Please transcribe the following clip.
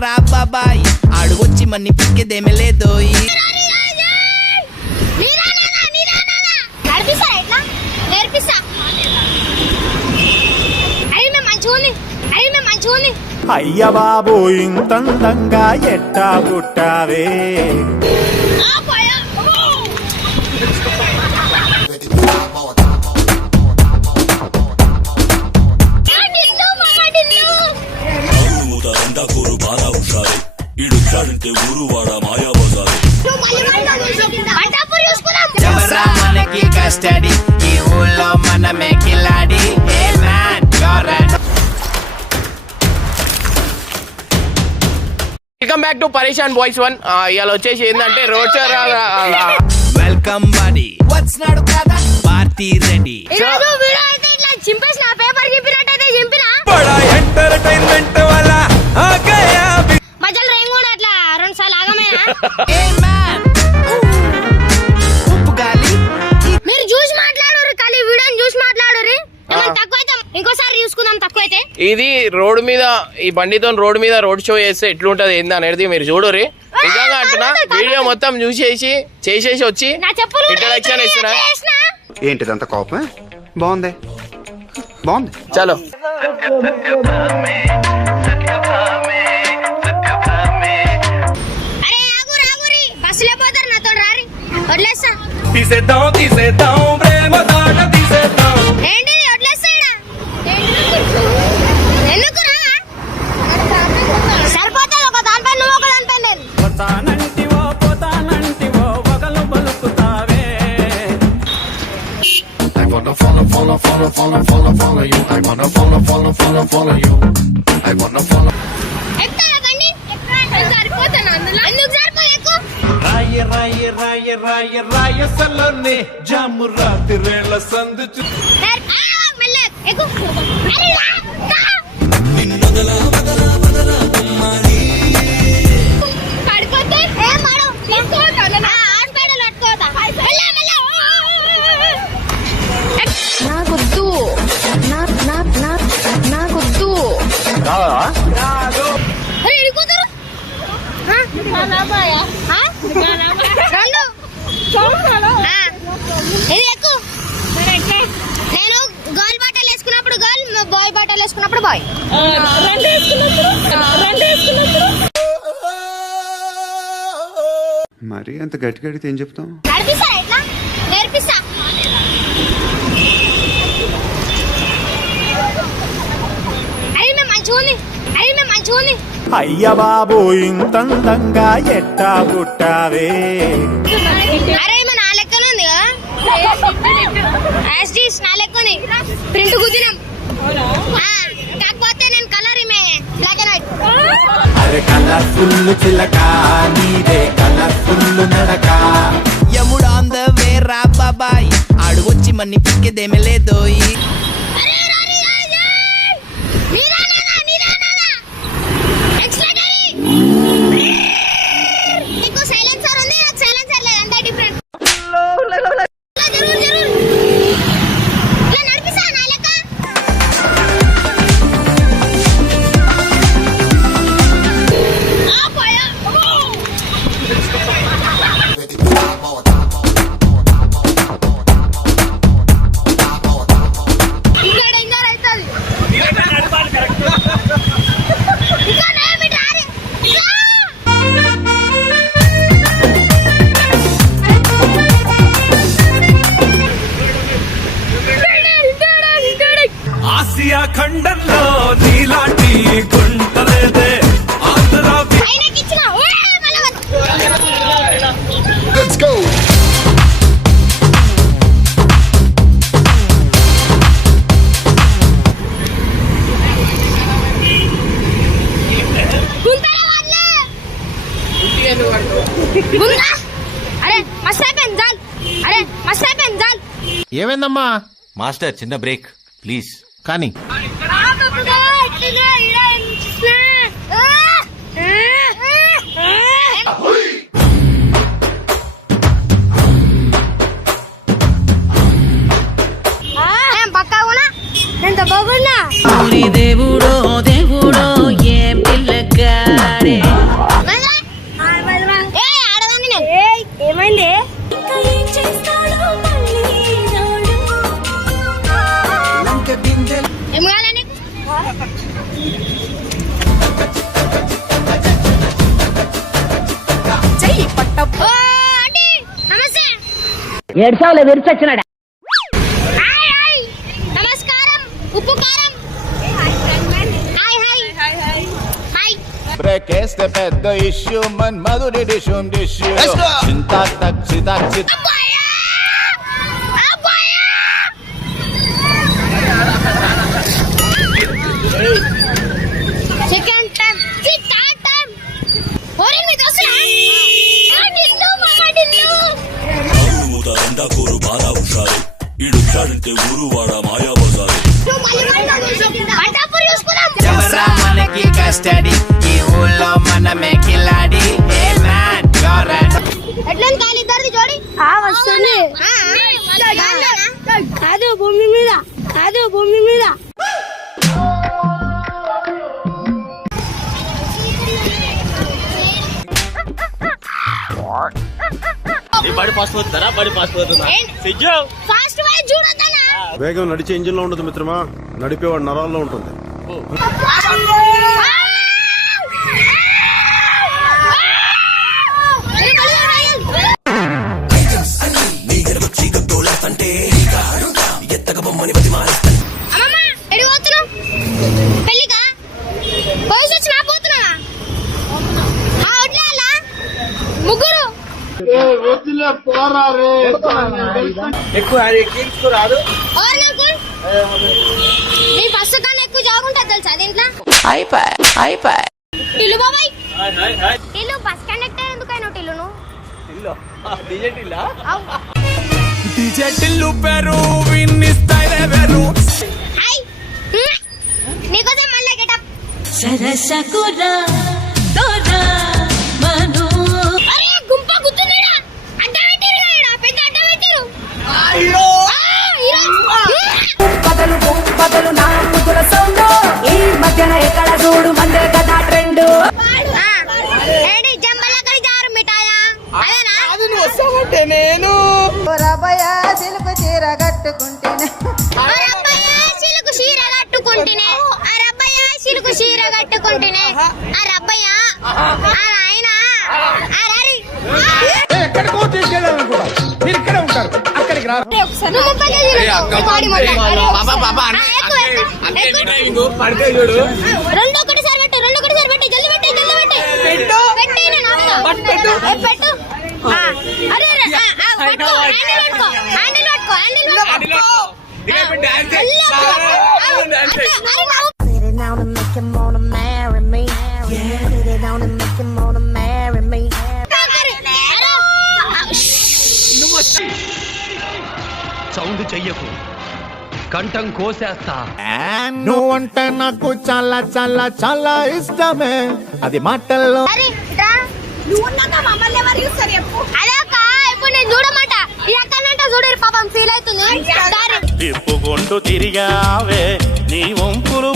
వేరా బాబాయ్ ఆడుగొచ్చి మన్ని పిక్కేదేమే లేదోయ్. అయ్య బాబు ఇంతందంగా ఎట్టా పుట్టావే. ఎవరా మనకి కస్టడీ ఈ ఊళ్ళో మనమే కిలాడి. వెల్కమ్ బ్యాక్ టు పరేషాన్ బాయ్స్ 1. ఇవాళ వచ్చేసి ఏంటంటే రోడ్ షో. వెల్కమ్ బడి వాట్స్ నాడు కదా పార్టీ రెడీ. చింపేసిన పేపర్ చింపినట్టయితే చింపినా ఎంటర్టైన్మెంట్ వల్ల మధ్యలో రైన్ కూడా అట్లా 2 సార్లు ఆగమేనా. మీరు చూసి మాట్లాడరు ఖాళీ వీడియోని చూసి మాట్లాడరు. తక్కువైతే ఇంకోసారి చూసుకుందాం. తక్కువైతే ఇది రోడ్ మీద ఈ బండితో రోడ్ మీద రోడ్ షో చేస్తే ఎట్లుంటది ఏంది అనేది మీరు చూడరు. నిజంగా అంటున్నా వీడియో మొత్తం చూసేసి చేసేసి వచ్చి ఇంట్రడక్షన్ ఇస్తున్నా. ఏంటిదంత కోపం? బాగుంది బాగుంది చలో అరే ఆగురు ఆగురి బస్సులో పోతారు నాతో రారి వదిలేస్తా. తీసేద్దాం తీసేద్దాం ప్రేమ దాట తీసేద్దాం. ఏంటిది వదిలేస్తాడా ఎందుకు రా సరిపోతుంది. ఒక దానిపై నువ్వు ఒక దానిపై నేను. పోతానంటివో పోతానంటివో వగలు బలుకుతావే. I wanna follow you. I wanna follow you. I wanna follow. ఎక్కుతారా బండి? సరిపోతాను అందులో. ఎందుకు సరిపోయకు? రాయ రాయ రాయ రాయ రాయసలోనే జాము రాత్రిరేళ్ల సందు మెల్లగా ఎక్కు. అరే రా పడిపోతే ఏ మాడు తీసుకోవద్దు. ఆన్ పేడలు పట్టుకోవద్దా? మెల్ల మెల్ల. నాకొద్దు నాకొద్దు. అరే ఇడుకోతారు ఇది ఎక్కు. నేను గర్ల్ బట్టలు వేసుకున్నప్పుడు గర్ల్, బాయ్ బట్టలు వేసుకున్నప్పుడు బాయ్. మరి అంత గట్టి గడితే ఏం చెప్తాం? నడిపిస్తా ఎట్లా నేర్పిస్తా. అరే మేము మంచిగా ఉంది. అయ్య బాబు ఇంతందంగా ఎట్టా పుట్టావే. అరే మా నా లెక్కన ఉంది కదా నా లెక్కని ప్రింట్ కుదిరాం. కాకపోతే నేను కలర్ బ్లాక్ అండ్ వైట్. అరే కలర్ఫుల్ చిలక నీదే కలర్ఫుల్ నడక. యముడాంద వేరా బాబాయ్ ఆడుగొచ్చి మన్ని పిక్కేదేమే లేదోయ్. ఆసియా ఖండంలో నీలాంటి గుంటలేదే. Let's go. అరే మస్త్ అయిపోయింది జాల్. అరే మస్త్ అయిపోయింది జాల్. ఏమైందమ్మా? మాస్టర్ చిన్న బ్రేక్ ప్లీజ్. కానీ పక్కా ఎంత బాగున్నా. దేవుడో దేవుడో ఏం పిల్లగాడే ఏడ్చావులే విరిచొచ్చినాడా. హాయ్ హాయ్ నమస్కారం ఉప్పు కారం hi hi hi hi hi బ్రేకేస్తే పెద్ద ఇష్యూ మన్ మధురి డిష్యూమ్ డిష్యూ చింతా తక్ చితా చితా అబ్బాయా అబ్బాయా సెకండ్ టైం థర్డ్ టైం ఓరే మీ దోస్తులా దిల్లు మామ దిల్లు పటాపూరి చూసుకుందాం ఎవరా మనకి కస్టడీ ఈ ఊళ్ళో మనమే కిలాడి ఏ మ్యాన్ యోరన్ ఎట్లా కాలి ఇద్దరిది జోడి వస్తుంది కాదు భూమి మీద కాదు భూమి మీద ఫాస్ట్ వై చూడొద్దనా వేగం నడిచే ఇంజిన్ లో ఉండదు మిత్రమా, నడిపేవాడు నరాల్లో ఉంటుంది. పెళ్లిగా వయసు వచ్చి నా పోతున్నా ముగ్గురు నీ బస్సు కన్నా ఎక్కువ జాబ్ ఉంటుంది తెలుసా దీంట్లో టిల్లు బాబాయ్ టిల్లు బస్ కండక్టర్ ఎందుకైనా టిల్లును డీజే టిల్లు పేరు విన్నిస్తాయిలే వేరు హాయ్ నీకోసం మళ్ళీ గెటప్ అరే గుంప గుర్తున్నాడా అడ్డ పెట్టారు కదా పెద్ద అడ్డ పెట్టారు బదులు నా ముద్దుల సౌండ్ ఈ మధ్యన ఎక్కడ చూడు మందే కదా ట్రెండ్. ఏడి జంబలకడి జారు మిఠాయా అదేనా నేను అరబ్బయ్య సిలుకు చీర కట్టుకుంటేనే అరబ్బయ్య సిలుకు చీర కట్టుకుంటేనే అరబ్బయ్య ఆయన ఎక్కడికో తీసుకెళ్ళాలనుకుంటా, మీరు ఇక్కడే ఉంటారు, అక్కడికి రా. పడితే చూడు రెండు ఒకటిసారి పెట్టు జల్ది పెట్టు పెట్టు అరే హ్యాండిల్ పట్టుకో సౌండ్ చెయ్యకు కంఠం కోసేస్తా. నువ్వంటే నాకు చాలా చాలా చాలా ఇష్టమే, అది మాటల్లో. అదొక ఇప్పుడు నేను చూడమాట ఈ అక్కనంట చూడరు పాపం ఫీల్ అవుతుంది తిప్పుకుంటూ తిరిగావే నీ వంపులు